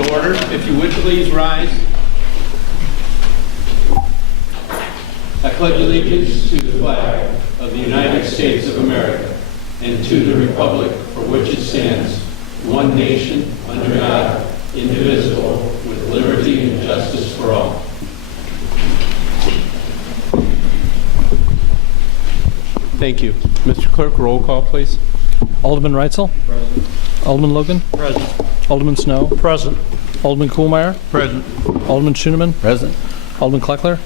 To order. If you would please rise. I pledge allegiance to the flag of the United States of America and to the republic for which it stands, one nation, under God, indivisible, with liberty and justice for all. Thank you. Mr. Clerk, roll call, please. Alderman Reitzel? Present. Alderman Logan? Present. Alderman Snow? Present. Alderman Kuhlmeier? Present. Alderman Schooneman? Present. Alderman Kleckler?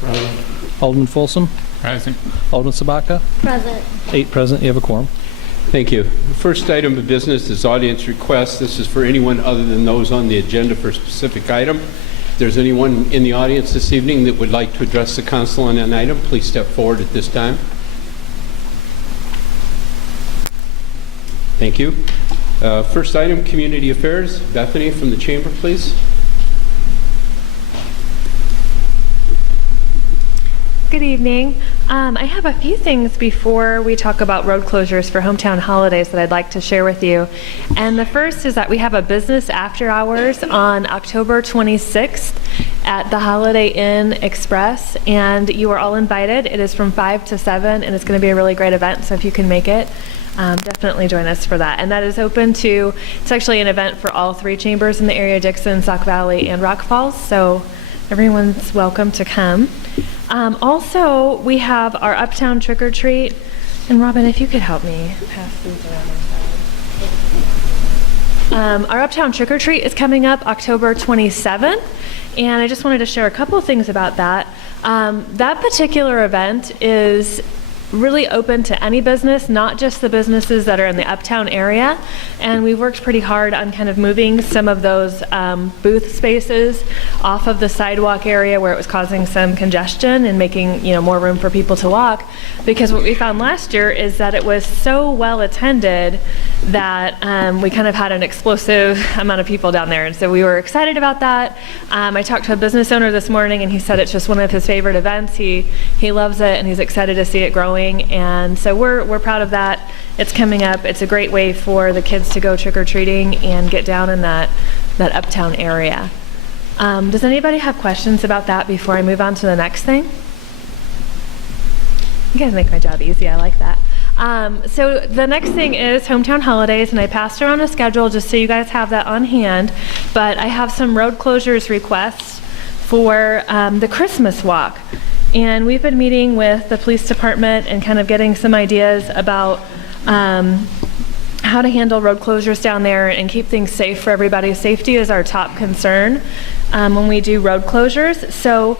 Present. Alderman Folsom? Present. Alderman Sabaka? Present. 8 present. You have a quorum. Thank you. The first item of business is audience requests. This is for anyone other than those on the agenda for a specific item. If there's anyone in the audience this evening that would like to address the council on an item, please step forward at this time. Thank you. First item, community affairs. Bethany from the chamber, please. Good evening. I have a few things before we talk about road closures for hometown holidays that I'd like to share with you. And the first is that we have a business after hours on October 26th at the Holiday Inn Express, and you are all invited. It is from 5 to 7, and it's going to be a really great event, so if you can make it, definitely join us for that. And that is open to, it's actually an event for all 3 chambers in the area, Dixon, Sauk Valley, and Rock Falls, so everyone's welcome to come. Also, we have our Uptown Trick or Treat, and Robin, if you could help me pass these around. Our Uptown Trick or Treat is coming up October 27th, and I just wanted to share a couple things about that. That particular event is really open to any business, not just the businesses that are in the Uptown area. And we've worked pretty hard on kind of moving some of those booth spaces off of the sidewalk area where it was causing some congestion and making, more room for people to walk. Because what we found last year is that it was so well attended that we kind of had an explosive amount of people down there. And so we were excited about that. I talked to a business owner this morning, and he said it's just one of his favorite events. He loves it, and he's excited to see it growing. And so we're proud of that. It's coming up. It's a great way for the kids to go trick-or-treating and get down in that Uptown area. Does anybody have questions about that before I move on to the next thing? You guys make my job easy. I like that. So the next thing is hometown holidays, and I passed around a schedule just so you guys have that on hand. But I have some road closures requests for the Christmas walk. And we've been meeting with the police department and kind of getting some ideas about how to handle road closures down there and keep things safe for everybody. Safety is our top concern when we do road closures. So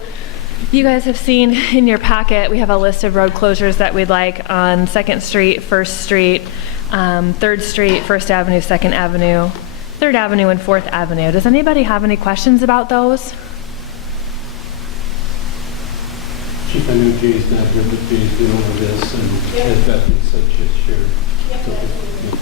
you guys have seen in your packet, we have a list of road closures that we'd like on 2nd Street, 1st Street, 3rd Street, 1st Avenue, 2nd Avenue, 3rd Avenue, and 4th Avenue. Does anybody have any questions about those? Chief, I know Jay's not here, but Jay's been over this, and as Bethany said, she'll share. Okay. Yeah.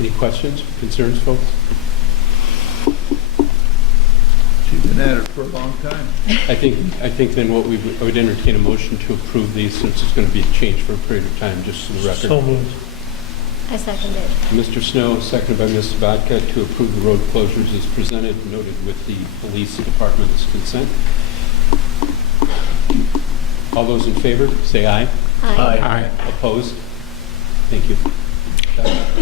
Any questions, concerns, folks? She's been at it for a long time. I think then what I would entertain a motion to approve these, since it's going to be changed for a period of time, just for the record. So moved. I second it. Mr. Snow, seconded by Ms. Sabatka, to approve the road closures as presented, noted with the police department's consent. All those in favor, say aye. Aye. Opposed? Thank you.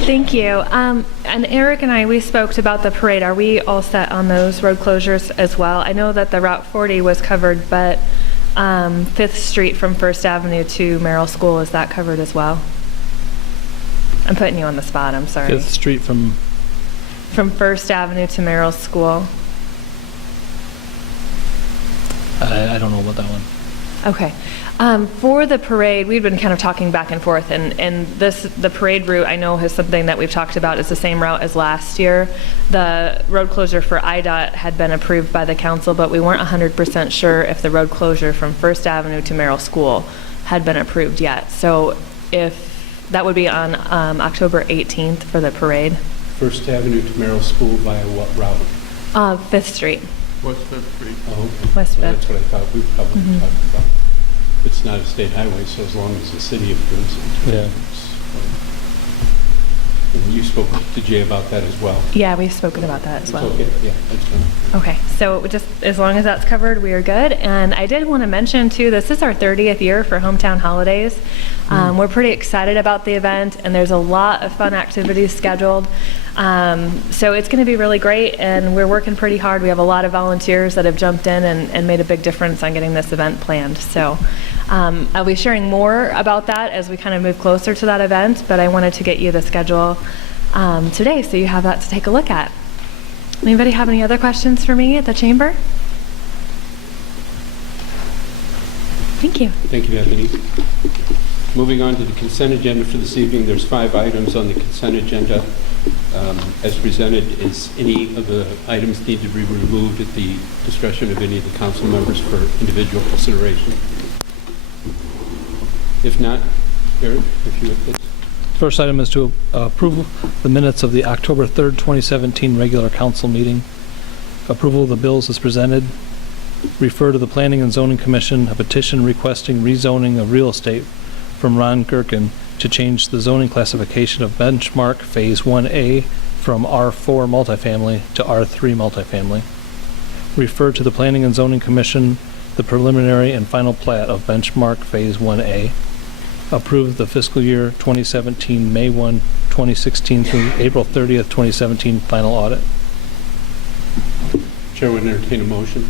Thank you. And Eric and I, we spoke about the parade. Are we all set on those road closures as well? I know that the Route 40 was covered, but 5th Street from 1st Avenue to Merrill School, is that covered as well? I'm putting you on the spot, I'm sorry. 5th Street from 1st Avenue to Merrill School. I don't know about that one. Okay. For the parade, we've been kind of talking back and forth, and the parade route I know is something that we've talked about. Is the same route as last year. The road closure for IDOT had been approved by the council, but we weren't 100% sure if the road closure from 1st Avenue to Merrill School had been approved yet. So if that would be on October 18th for the parade. 1st Avenue to Merrill School via what route? 5th Street. What's 5th Street? Oh, okay. West So Fifth. that's what I thought we probably talked about. It's not a state highway, so as long as the city approves it. Yeah. And you spoke to Jay about that as well. Yeah, we've spoken about that as It's well. okay? Yeah, that's fine. Okay, so just as long as that's covered, we are good. And I did want to mention too, this is our 30th year for Hometown Holidays. We're pretty excited about the event, and there's a lot of fun activities scheduled. So it's going to be really great, and we're working pretty hard. We have a lot of volunteers that have jumped in and made a big difference on getting this event planned. So I'll be sharing more about that as we kind of move closer to that event, but I wanted to get you the schedule today so you have that to take a look at. Anybody have any other questions for me at the chamber? Thank you. Thank you, Bethany. Moving on to the consent agenda for this evening, there's 5 items on the consent agenda. As presented, is any of the items need to be removed at the discretion of any of the council members for individual consideration? If not, Eric, if you would please. First item is to approve the minutes of the October 3rd, 2017 regular council meeting. Approval of the bills is presented. Refer to the Planning and Zoning Commission a petition requesting rezoning of real estate from Ron Gerken to change the zoning classification of Benchmark Phase 1A from R4 multifamily to R3 multifamily. Refer to the Planning and Zoning Commission the preliminary and final plat of Benchmark Phase 1A. Approve the fiscal year 2017 May 1, 2016 through April 30th, 2017 final audit. Chair would entertain a motion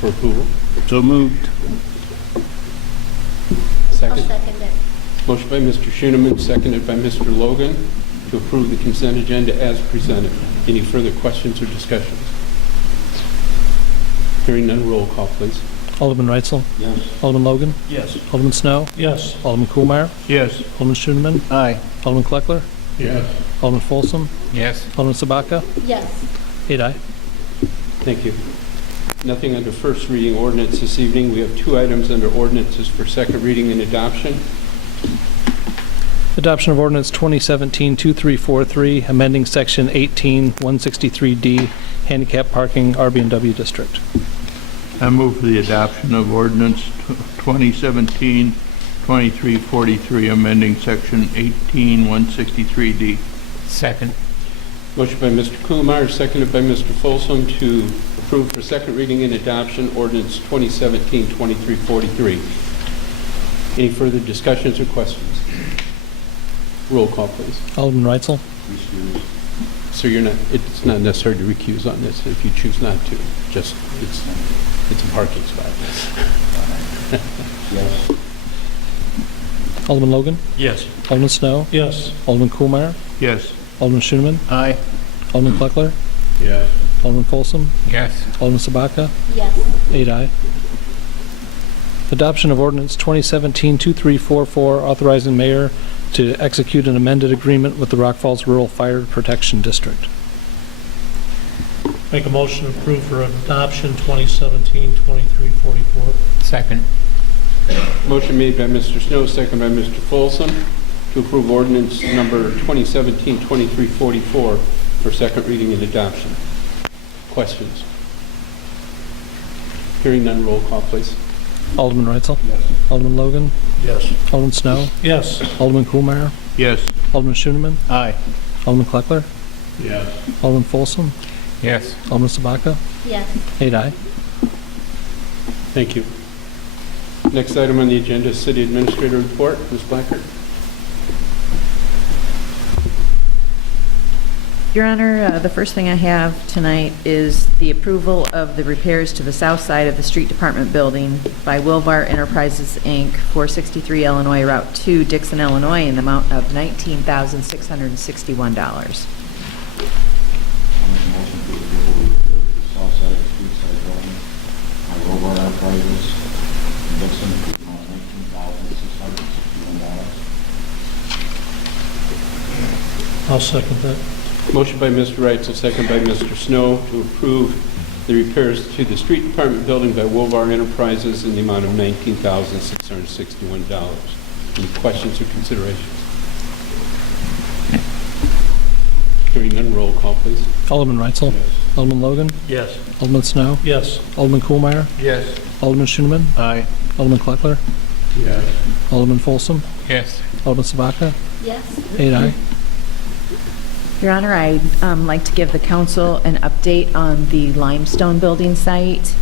for approval. So moved. I'll Second. second it. Motion by Mr. Schooneman, seconded by Mr. Logan, to approve the consent agenda as presented. Any further questions or discussions? Hearing none, roll call, please. Alderman Reitzel? Yes. Alderman Logan? Yes. Alderman Snow? Yes. Alderman Kuhlmeyer? Yes. Alderman Schoenemann? Aye. Alderman Kleckler? Yes. Alderman Folsom? Yes. Alderman Sabaka? Yes. 8 aye. Thank you. Nothing under first reading ordinance this evening. We have 2 items under ordinances for second reading and adoption. Adoption of ordinance 2017-2343, amending section 18-163D, handicap parking, RB&W district. I move for the adoption of ordinance 2017-2343, amending section 18-163D. Second. Motion by Mr. Kuhlmeyer, seconded by Mr. Folsom, to approve for second reading and adoption ordinance 2017-2343. Any further discussions or questions? Roll call, please. Alderman Reitzel? So it's not necessary to recuse on this if you choose not to. Just, it's a parking spot. Yes. Alderman Logan? Yes. Alderman Snow? Yes. Alderman Kuhlmeyer? Yes. Alderman Schoenemann? Aye. Alderman Kleckler? Yes. Alderman Folsom? Yes. Alderman Sabaka? Yes. 8 aye. Adoption of ordinance 2017-2344, authorizing mayor to execute an amended agreement with the Rock Falls Rural Fire Protection District. Make a motion to approve for adoption 2017-2344. Second. Motion made by Mr. Snow, second by Mr. Folsom, to approve ordinance number 2017-2344 for second reading and adoption. Questions? Hearing none, roll call, please. Alderman Reitzel? Yes. Alderman Logan? Yes. Alderman Snow? Yes. Alderman Kuhlmeyer? Yes. Alderman Schoenemann? Aye. Alderman Kleckler? Yes. Alderman Folsom? Yes. Alderman Sabaka? Yes. 8 aye. Thank you. Next item on the agenda is City Administrator Report. Ms. Blackard. Your Honor, the first thing I have tonight is the approval of the repairs to the south side of the Street Department building by Wilvar Enterprises, Inc., 463 Illinois Route 2, Dixon, Illinois, in the amount of $19,661. I'll make a motion to approve the south side of the street side building by Wilbur Enterprises in Dixon, $19,661. I'll second that. Motion by Mr. Reitzel, second by Mr. Snow, to approve the repairs to the Street Department building by Wilvar Enterprises in the amount of $19,661. Any questions or considerations? Hearing none, roll call, please. Alderman Reitzel? Alderman Logan? Yes. Alderman Snow? Yes. Alderman Kuhlmeyer? Yes. Alderman Schoenemann? Aye. Alderman Kleckler, Yes. Alderman Folsom, Yes. Alderman Sabaka, Yes. 8 aye. Your Honor, I'd like to give the council an update on the limestone building site.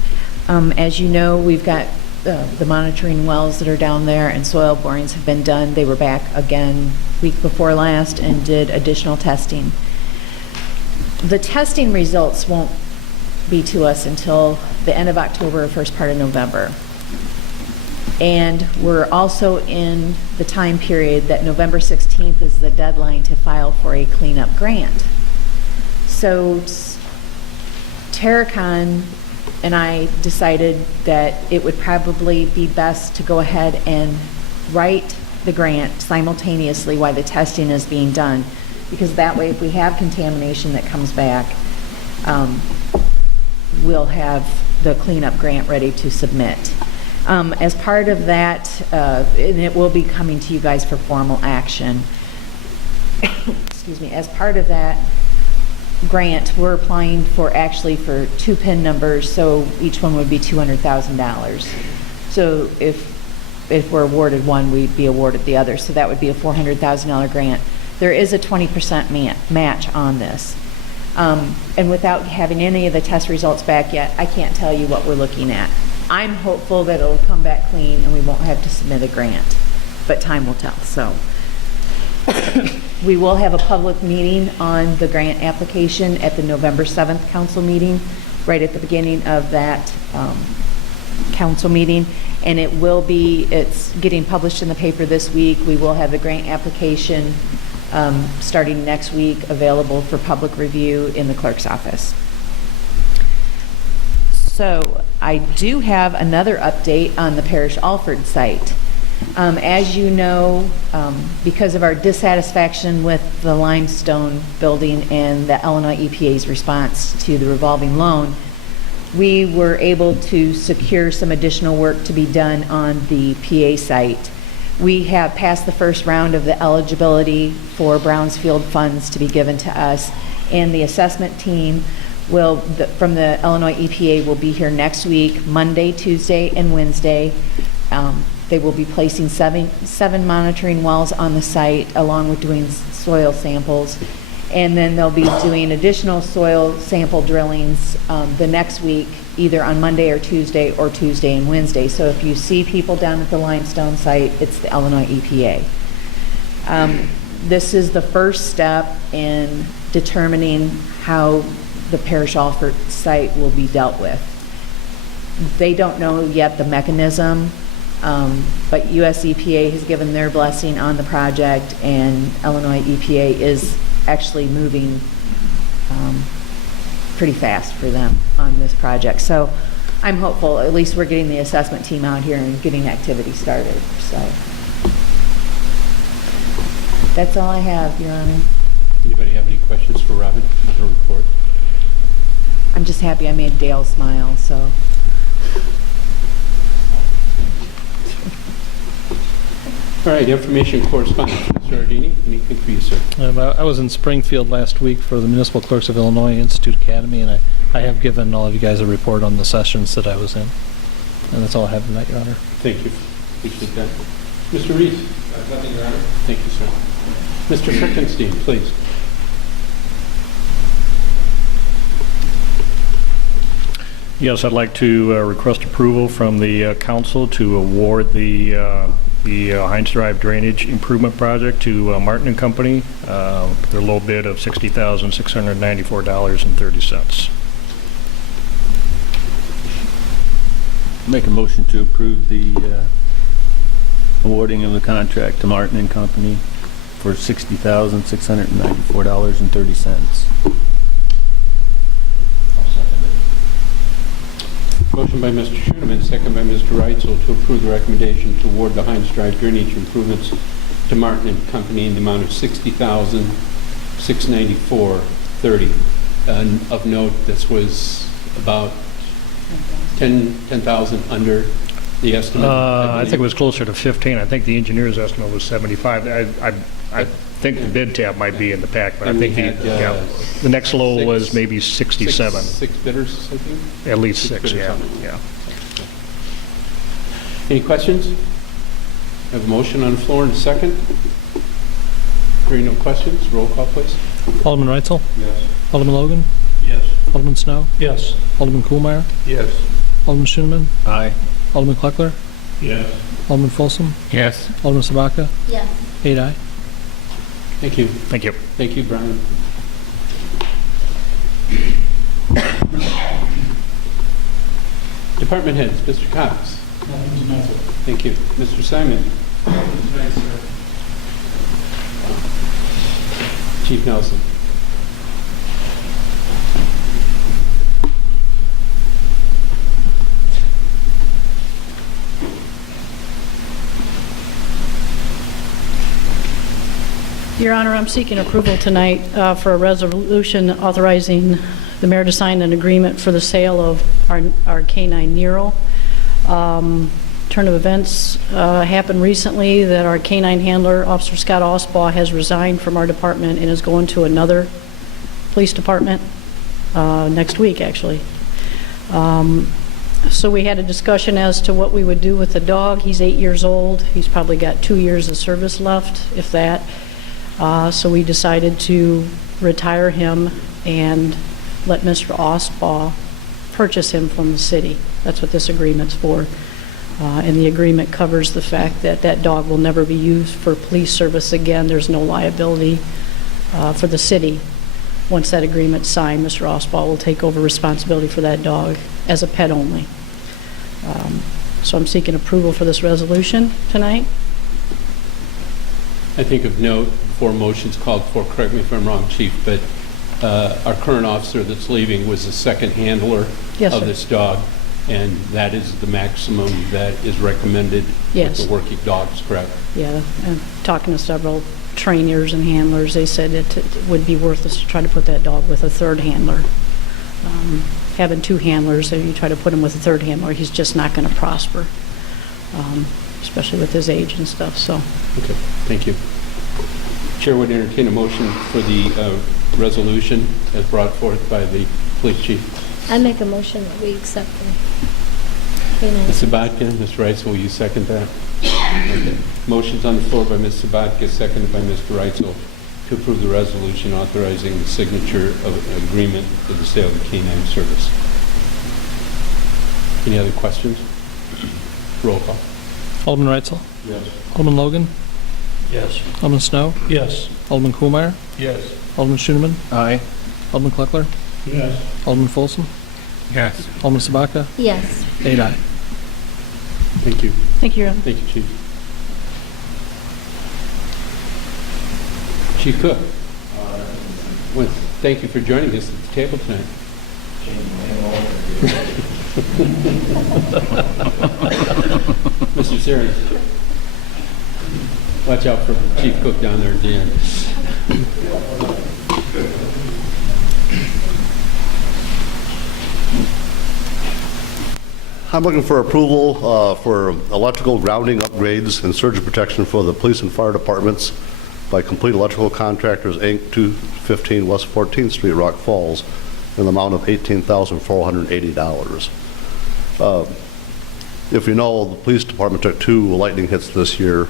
As you know, we've got the monitoring wells that are down there, and soil borings have been done. They were back again week before last and did additional testing. The testing results won't be to us until the end of October or first part of November. And we're also in the time period that November 16th is the deadline to file for a cleanup grant. So Terracon and I decided that it would probably be best to go ahead and write the grant simultaneously while the testing is being done, because that way if we have contamination that comes back, we'll have the cleanup grant ready to submit. As part of that, and it will be coming to you guys for formal action, excuse me, as part of that grant, we're applying actually for 2 PIN numbers, so each one would be $200,000. So if we're awarded one, we'd be awarded the other, so that would be a $400,000 grant. There is a 20% match on this. And without having any of the test results back yet, I can't tell you what we're looking at. I'm hopeful that it'll come back clean and we won't have to submit a grant, but time will tell. So we will have a public meeting on the grant application at the November 7th council meeting, right at the beginning of that council meeting. And it's getting published in the paper this week. We will have the grant application starting next week available for public review in the clerk's office. So I do have another update on the Parish Alford site. As you know, because of our dissatisfaction with the limestone building and the Illinois EPA's response to the revolving loan, we were able to secure some additional work to be done on the PA site. We have passed the first round of the eligibility for Brownsfield funds to be given to us, and the assessment team from the Illinois EPA will be here next week, Monday, Tuesday, and Wednesday. They will be placing seven monitoring wells on the site, along with doing soil samples. And then they'll be doing additional soil sample drillings the next week, either on Monday or Tuesday and Wednesday. So if you see people down at the limestone site, it's the Illinois EPA. This is the first step in determining how the Parish Alford site will be dealt with. They don't know yet the mechanism, but US EPA has given their blessing on the project, and Illinois EPA is actually moving pretty fast for them on this project. So I'm hopeful, at least we're getting the assessment team out here and getting activity started. So that's all I have, Your Honor. Anybody have any questions for Robin on her report? I'm just happy I made Dale smile, so. All right, information correspondence. Mr. Ardini, anything for you, sir? I was in Springfield last week for the Municipal Clerks of Illinois Institute Academy, and I have given all of you guys a report on the sessions that I was in. And that's all I have tonight, Your Honor. Thank you. Appreciate that. Mr. Reese? Nothing, Your Honor. Thank you, sir. Mr. Frickenstein, please. Yes, I'd like to request approval from the council to award the Heinz Drive Drainage Improvement Project to Martin and Company. Their low bid of $60,694.30. Make a motion to approve the awarding of the contract to Martin and Company for $60,694.30. Motion by Mr. Schoeneman, second by Mr. Reitzel to approve the recommendation to award the Heinz Drive drainage improvements to Martin and Company in the amount of $60,694.30. Of note, this was about 10,000 under the estimate. I think it was closer to 15. I think the engineer's estimate was 75. I think the bid tab might be in the pack, but I think the next low was maybe 67. Six bidders, I think? At least six, bidders yeah. on it. Yeah. Any questions? I have a motion on the floor and a second. Hearing no questions, roll call, please. Alderman Reitzel? Yes. Alderman Logan? Yes. Alderman Snow? Yes. Alderman Kuhlmeyer? Yes. Alderman Schoeneman? Aye. Alderman Kleckler? Yes. Alderman Folsom? Yes. Alderman Sabaka? Yes. 8 aye. Thank you. Thank you. Thank you, Brian. Department heads, Mr. Cox. Thank you. Mr. Simon. Chief Nelson. Your Honor, I'm seeking approval tonight for a resolution authorizing the mayor to sign an agreement for the sale of our K-9 Nero. Turn of events happened recently that our K-9 handler, Officer Scott Osbaugh, has resigned from our department and is going to another police department next week, actually. So we had a discussion as to what we would do with the dog. He's 8 years old. He's probably got 2 years of service left, if that. So we decided to retire him and let Mr. Osbaugh purchase him from the city. That's what this agreement's for. And the agreement covers the fact that that dog will never be used for police service again. There's no liability for the city. Once that agreement's signed, Mr. Osbaugh will take over responsibility for that dog as a pet only. So I'm seeking approval for this resolution tonight. I think of note, before motion's called for, correct me if I'm wrong, Chief, but our current officer that's leaving was the second handler Yes, of sir. this dog, and that is the maximum that is recommended Yes. with the working dogs, correct? Yeah, and talking to several trainers and handlers, they said it would be worthless to try to put that dog with a third handler. Having two handlers, if you try to put him with a third handler, he's just not going to prosper, especially with his age and stuff, so. Okay, thank you. Chair would entertain a motion for the resolution as brought forth by the police chief. I make a motion that we accept the K-9. Ms. Sabatka, Mr. Reitzel, will you second that? Okay. Motion's on the floor by Ms. Sabatka, seconded by Mr. Reitzel, to approve the resolution authorizing the signature of an agreement for the sale of the K-9 service. Any other questions? Roll call. Alderman Reitzel? Yes. Alderman Logan? Yes. Alderman Snow? Yes. Alderman Kuhlmeyer? Yes. Alderman Schoeneman? Aye. Alderman Kleckler? Yes. Alderman Folsom? Yes. Alderman Sabaka? Yes. 8 aye. Thank you. Thank you, Your Honor. Thank you, Chief. Chief Cook, well, thank you for joining us at the table tonight. Mr. Sears, watch out for Chief Cook down there at the end. I'm looking for approval for electrical grounding upgrades and surge protection for the police and fire departments by Complete Electrical Contractors, Inc., 215 West 14th Street, Rock Falls, in the amount of $18,480. If you know, the police department took 2 lightning hits this year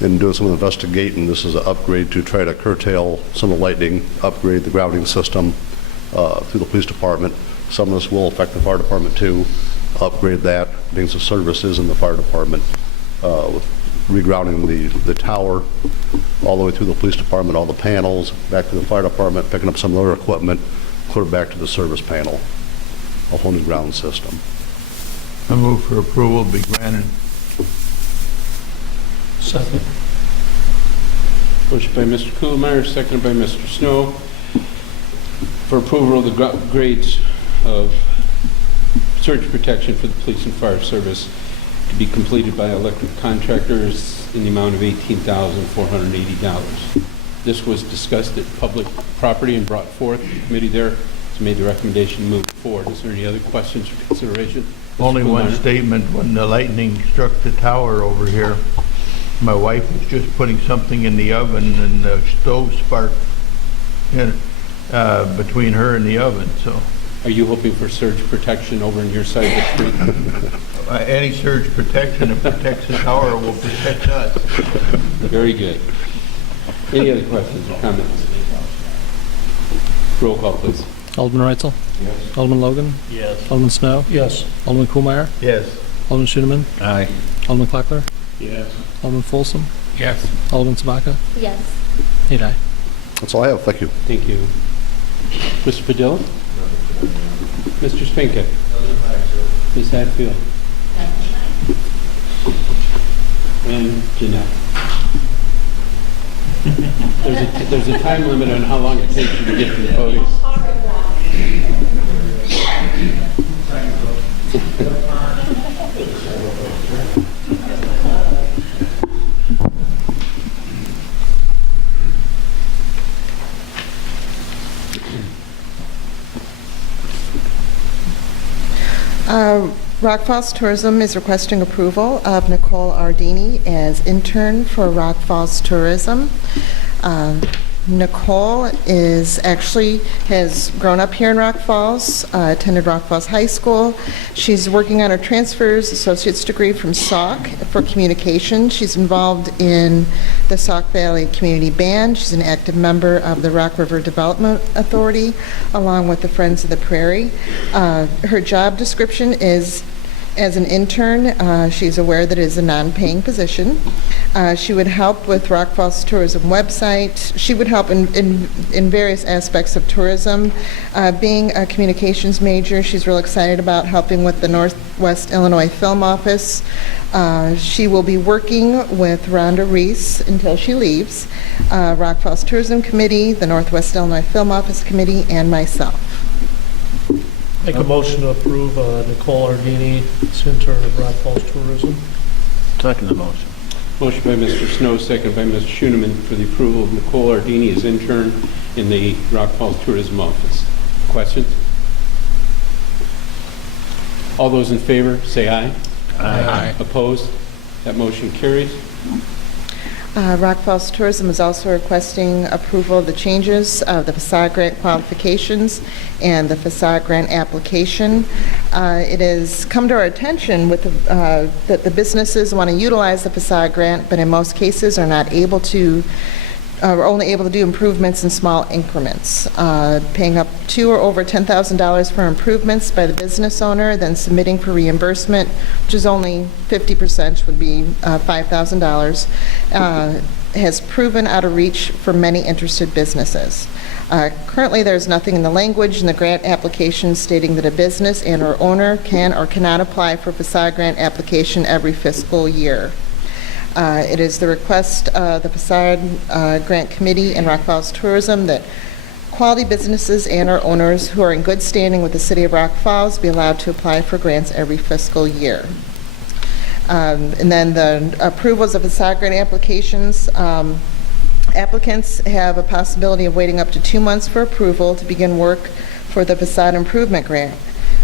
in doing some investigating. This is an upgrade to try to curtail some of the lightning, upgrade the grounding system through the police department. Some of this will affect the fire department too. Upgrade that, brings the services in the fire department, with regrounding the tower all the way through the police department, all the panels, back to the fire department, picking up some other equipment, clear back to the service panel, a whole new ground system. I move for approval be granted. Second. Motion by Mr. Kuhlmeyer, seconded by Mr. Snow, for approval of the grades of surge protection for the police and fire service to be completed by electric contractors in the amount of $18,480. This was discussed at public property and brought forth. The committee there has made the recommendation to move forward. Is there any other questions or consideration? Only Mr. one Kuhlmeyer? statement. When the lightning struck the tower over here, my wife was just putting something in the oven and the stove sparked between her and the oven. So Are you hoping for surge protection over in your side of the street? Any surge protection that protects the tower will protect us. Very good. Any other questions or comments? Roll call, please. Alderman Reitzel? Yes. Alderman Logan? Yes. Alderman Snow? Yes. Alderman Kuhlmeyer? Yes. Alderman Schooneman? Aye. Alderman Kleckler? Yes. Alderman Folsom? Yes. Alderman Sabaka? Yes. 8 aye. That's all I have. Thank you. Thank you. Mr. Padilla? Mr. Spinka? Ms. Hatfield? And Jeanette? There's a time limit on how long it takes you to get to the podium. Rock Falls Tourism is requesting approval of Nicole Ardini as intern for Rock Falls Tourism. Nicole has grown up here in Rock Falls, attended Rock Falls High School. She's working on her transfers associate's degree from Sauk for communication. She's involved in the Sauk Valley Community Band. She's an active member of the Rock River Development Authority, along with the Friends of the Prairie. Her job description is as an intern. She's aware that it is a non-paying position. She would help with Rock Falls Tourism website. She would help in various aspects of tourism. Being a communications major, she's real excited about helping with the Northwest Illinois Film Office. She will be working with Rhonda Reese until she leaves, Rock Falls Tourism Committee, the Northwest Illinois Film Office Committee, and myself. Make a motion to approve Nicole Ardini, intern of Rock Falls Tourism. Second the motion. Motion by Mr. Snow, second by Mr. Schooneman for the approval of Nicole Ardini as intern in the Rock Falls Tourism Office. Questions? All those in favor, say aye. Aye. Opposed? That motion carries. Rock Falls Tourism is also requesting approval of the changes of the facade grant qualifications and the facade grant application. It has come to our attention with that the businesses want to utilize the facade grant, but in most cases are not able to, are only able to do improvements in small increments, paying up to or over $10,000 for improvements by the business owner, then submitting for reimbursement, which is only 50%, would be $5,000, has proven out of reach for many interested businesses. Currently, there's nothing in the language in the grant application stating that a business and or owner can or cannot apply for facade grant application every fiscal year. It is the request of the Facade Grant Committee and Rock Falls Tourism that quality businesses and our owners who are in good standing with the City of Rock Falls be allowed to apply for grants every fiscal year. And then the approvals of facade grant applications. Applicants have a possibility of waiting up to 2 months for approval to begin work for the facade improvement grant.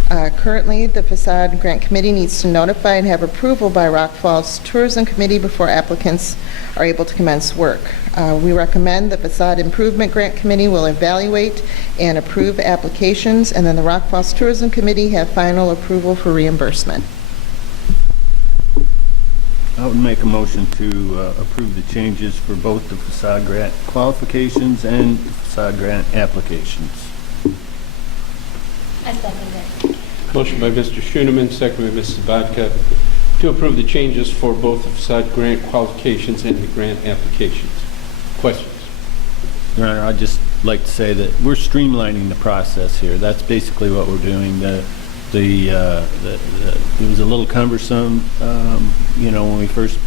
Currently, the Facade Grant Committee needs to notify and have approval by Rock Falls Tourism Committee before applicants are able to commence work. We recommend the Facade Improvement Grant Committee will evaluate and approve applications, and then the Rock Falls Tourism Committee have final approval for reimbursement. I would make a motion to approve the changes for both the facade grant qualifications and facade grant applications. I second it. Motion by Mr. Schooneman, second by Ms. Sabatka, to approve the changes for both the facade grant qualifications and the grant applications. Questions? Your Honor, I'd just like to say that we're streamlining the process here. That's basically what we're doing. It was a little cumbersome, when we first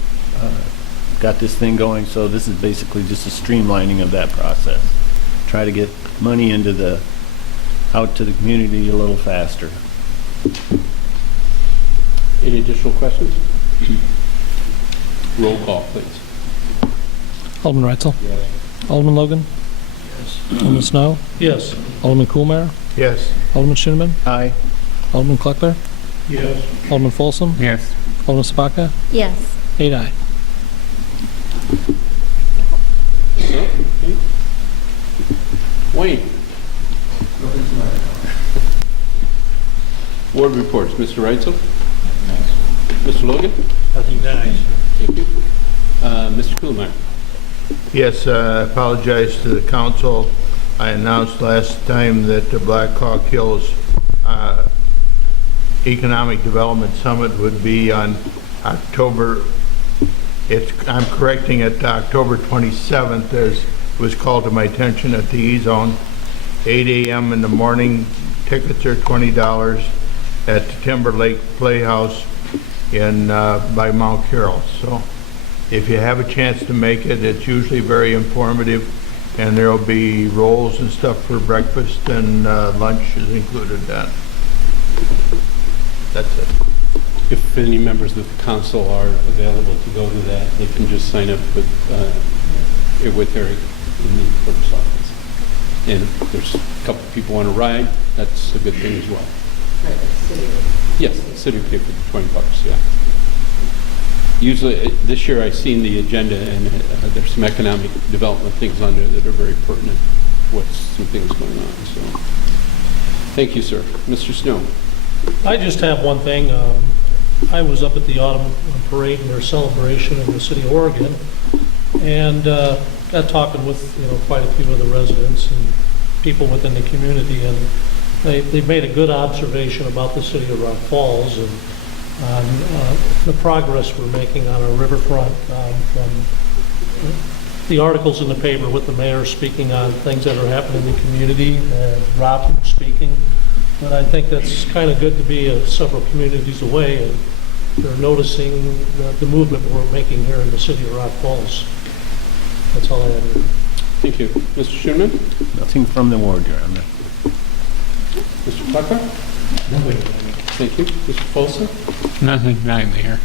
got this thing going, so this is basically just a streamlining of that process. Try to get money out to the community a little faster. Any additional questions? Roll call, please. Alderman Reitzel? Yes. Alderman Logan? Yes. Alderman Snow? Yes. Alderman Kuhlmeyer? Yes. Alderman Schooneman? Aye. Alderman Kleckler? Yes. Alderman Folsom? Yes. Alderman Sabaka? Yes. 8 aye. Wayne? Ward reports. Mr. Reitzel? Mr. Logan? Nothing nice. Thank you. Mr. Kuhlmeyer? Yes, I apologize to the council. I announced last time that the Black Hawk Hills Economic Development Summit would be on October, I'm correcting it, to October 27th, as was called to my attention at the E-Zone, 8 a.m. in the morning. Tickets are $20 at the Timberlake Playhouse by Mount Carroll. So if you have a chance to make it, it's usually very informative, and there'll be rolls and stuff for breakfast, and lunch is included in that. That's it. If any members of the council are available to go to that, they can just sign up with Eric in the clerk's office. And if there's a couple people want to ride, that's a good thing as well. Right, the city. Yes, the city will pay for the $20, yeah. Usually, this year I've seen the agenda, and there's some economic development things on there that are very pertinent with some things going on, so. Thank you, sir. Mr. Snow? I just have one thing. I was up at the Autumn Parade and their celebration in the city of Oregon, and got talking with quite a few of the residents and people within the community, and they made a good observation about the city of Rock Falls and on the progress we're making on our riverfront, from the articles in the paper with the mayor speaking on things that are happening in the community, and Rob speaking. But I think that's kind of good to be several communities away, and they're noticing the movement we're making here in the city of Rock Falls. That's all I have here. Thank you. Mr. Schoenman? Nothing from the ward, Your Honor. Mr. Tucker? Thank you. Mr. Folsom? Nothing, not here.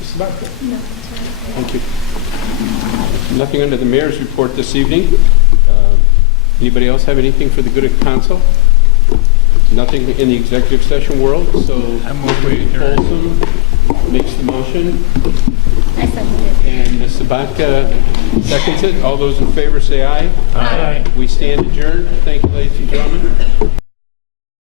Mrs. Barker? No. Thank you. Nothing under the mayor's report this evening. Anybody else have anything for the good of council? Nothing in the executive session world, so Folsom makes the motion. I second it. And Ms. Sabatka seconds it. All those in favor say aye. Aye. We stand adjourned. Thank you, ladies and gentlemen.